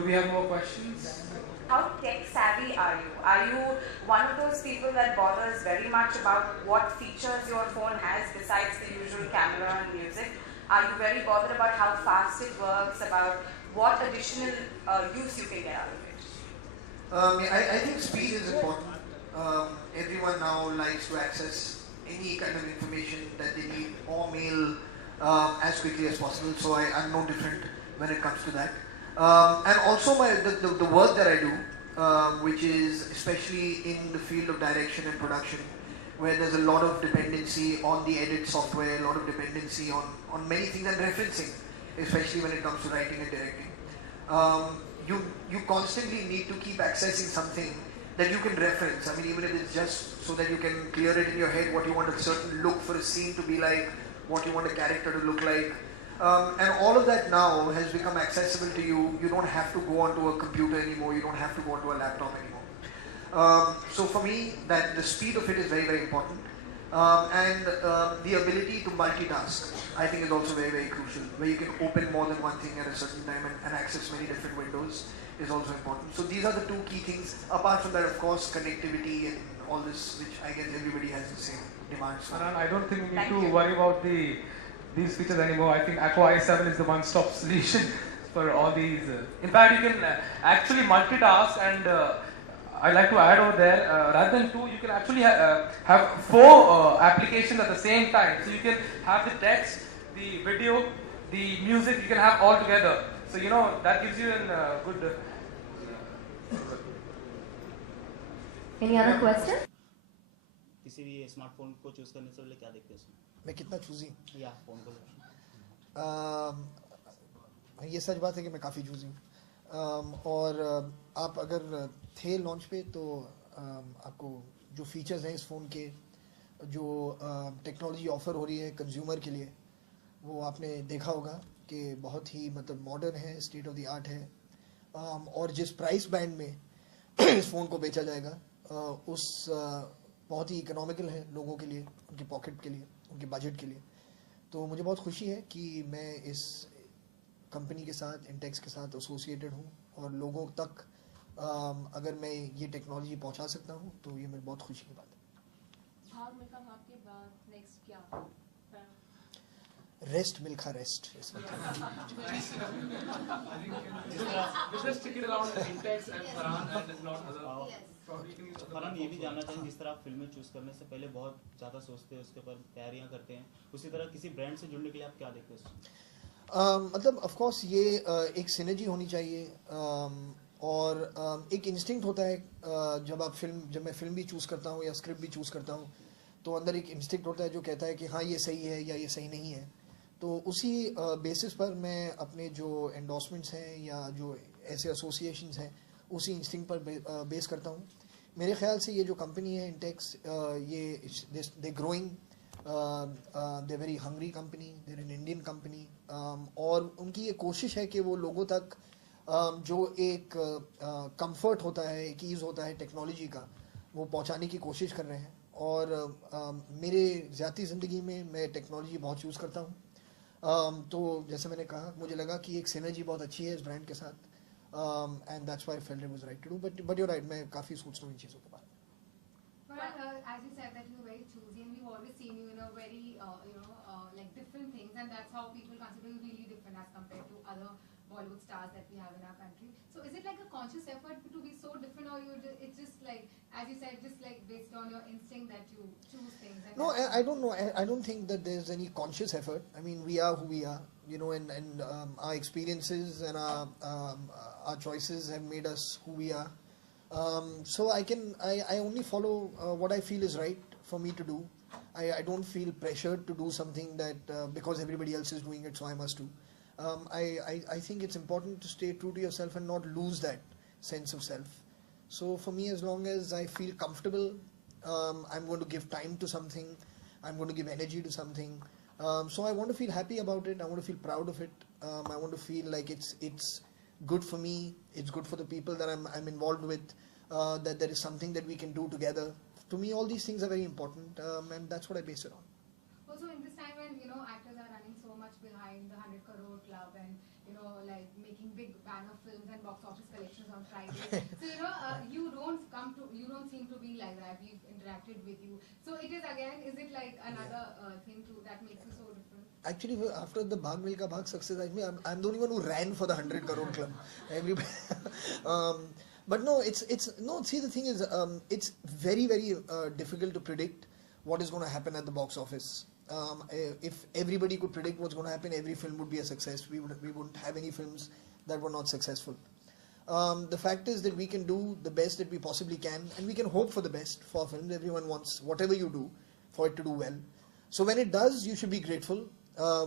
Do we have more questions? How tech savvy are you? Are you one of those people that bothers very much about what features your phone has besides the usual camera and music? Are you very bothered about how fast it works, about what additional use you can get out of it? I think speed is important. Everyone now likes to access any kind of information that they need or mail as quickly as possible. So I'm no different when it comes to that. And also the work that I do, which is especially in the field of direction and production, where there's a lot of dependency on the edit software, a lot of dependency on many things, and referencing, especially when it comes to writing and directing. You constantly need to keep accessing something that you can reference. I mean, even if it's just so that you can clear it in your head what you want a certain look for a scene to be like, what you want a character to look like. And all of that now has become accessible to you. You don't have to go onto a computer anymore. You don't have to go onto a laptop anymore. So for me, that the speed of it is very, very important. And the ability to multitask, I think, is also very, very crucial. Where you can open more than one thing at a certain time and access many different windows is also important. So these are the two key things. Apart from that, of course, connectivity and all this, which I guess everybody has the same demands for. I don't think we need to worry about these features anymore. I think Aqua i7 is the one-stop solution for all these. In fact, you can actually multitask, and I'd like to add over there, rather than two, you can actually have four applications at the same time. So you can have the text, the video, the music, you can have all together. So that gives you a good... Any other question? किसी भी smartphone को choose करने से पहले क्या देखते हैं? मैं कितना चूजी? या फोन को? ये सच बात है कि मैं काफ़ी चूजी हूँ। और आप अगर थे लॉन्च पे तो आपको जो फीचर्स हैं इस फ़ोन के, जो टेक्नोलॉजी ऑफ़र हो रही है कंज्यूमर के लिए, वो आपने देखा होगा कि बहुत ही मतलब मॉडर्न है, स्टेट ऑफ द आर्ट है। और जिस प्राइस बैंड में इस फ़ोन को बेचा जाएगा उस बहुत ही इकोनॉमिकल है लोगों के लिए, उनके पॉकेट के लिए, उनके बजट के लिए। तो मुझे बहुत खुशी है कि मैं इस कंपनी के साथ, इंटेक्स के साथ एसोसिएटेड हूँ और लोगों तक अगर मैं ये टेक्नोलॉजी पहुँचा सकता हूँ तो ये मेरी बहुत खुशी की बात है। भाग मिल्खा भाग के बाद नेक्स्ट क्या? Rest Milkha rest. फरहान, ये भी जानना चाहिए, जिस तरह आप फिल्में चूज करने से पहले बहुत ज़्यादा सोचते हैं, उसके ऊपर तैयारियां करते हैं, उसी तरह किसी ब्रांड से जुड़ने के लिए आप क्या देखते हैं? मतलब ऑफ कोर्स ये एक सिनर्जी होनी चाहिए और एक इंस्टिंक्ट होता है जब मैं फिल्म भी चूज़ करता हूँ या स्क्रिप्ट भी चूज़ करता हूँ तो अंदर एक इंस्टिंक्ट होता है जो कहता है कि हाँ ये सही है या ये सही नहीं है। तो उसी बेसिस पर मैं अपने जो एंडोर्समेंट्स हैं या जो ऐसे एसोसिएशंस हैं उसी इंस्टिंक्ट पर बेस करता हूँ। मेरे ख्याल से ये जो कंपनी है इंटेक्स, ये they growing, they very hungry company, they're an Indian company, और उनकी ये कोशिश है कि वो लोगों तक जो एक कंफर्ट होता है, एक ईज़ होता है टेक्नोलॉजी का, वो पहुंचाने की कोशिश कर रहे हैं। और मेरे ज़ाती ज़िंदगी में मैं टेक्नोलॉजी बहुत यूज़ करता हूँ। तो जैसे मैंने कहा, मुझे लगा कि एक सिनर्जी बहुत अच्छी है इस ब्रांड के साथ, and that's why I felt it was right to do. But you're right, मैं काफ़ी सोचता हूँ इन चीज़ों के बारे में। But as you said that you're very choosy, and we've always seen you in a very like different things, and that's how people consider you really different as compared to other Bollywood stars that we have in our country. So is it like a conscious effort to be so different, or it's just like, as you said, just like based on your instinct that you choose things? No, I don't know. I don't think that there's any conscious effort. I mean, we are who we are, and our experiences and our choices have made us who we are. So I only follow what I feel is right for me to do. I don't feel pressured to do something that because everybody else is doing it, so I must do. I think it's important to stay true to yourself and not lose that sense of self. So for me, as long as I feel comfortable, I'm going to give time to something, I'm going to give energy to something. So I want to feel happy about it, I want to feel proud of it, I want to feel like it's good for me, it's good for the people that I'm involved with, that there is something that we can do together. To me, all these things are very important, and that's what I base it on. Also, in this time when actors are running so much behind the 100 crore club, and like like making big banner films and box office collections on Friday. So you don't seem to be like that. We've interacted with you. So it is again, is it like another thing too that makes you so different? Actually, after the Bhag Milkha Bhag success, I mean, I'm the only one who ran for the 100 crore club. Everybody, but no, it's no. See, the thing is, it's very difficult to predict what is going to happen at the box office. If everybody could predict what's going to happen, every film would be a success. We wouldn't have any films that were not successful. The fact is that we can do the best that we possibly can, and we can hope for the best for films. Everyone wants whatever you do for it to do well. So when it does, you should be grateful.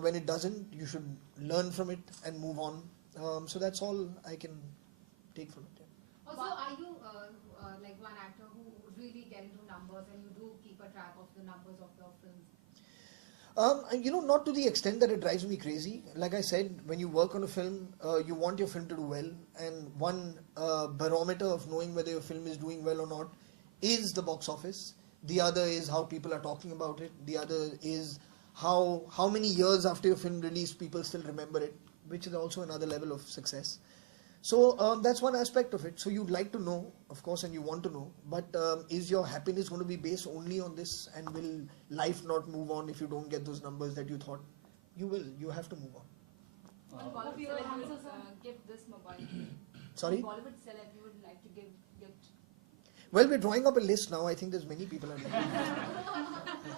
When it doesn't, you should learn from it and move on. So that's all I can take from it. Yeah. Also, are you like one actor who really get into numbers and you do keep a track of the numbers of your films? Not to the extent that it drives me crazy. Like I said, when you work on a film, you want your film to do well, and one barometer of knowing whether your film is doing well or not is the box office. The other is how people are talking about it. The other is how many years after your film release people still remember it, which is also another level of success. So that's one aspect of it. So you'd like to know, of course, and you want to know, but is your happiness going to be based only on this, and will life not move on if you don't get those numbers that you thought? You will. You have to move on. One Bollywood celeb you would give this mobile. Sorry? One Bollywood celeb you would like to give gift. Well, we're drawing up a list now. I think there's many people. I'd like to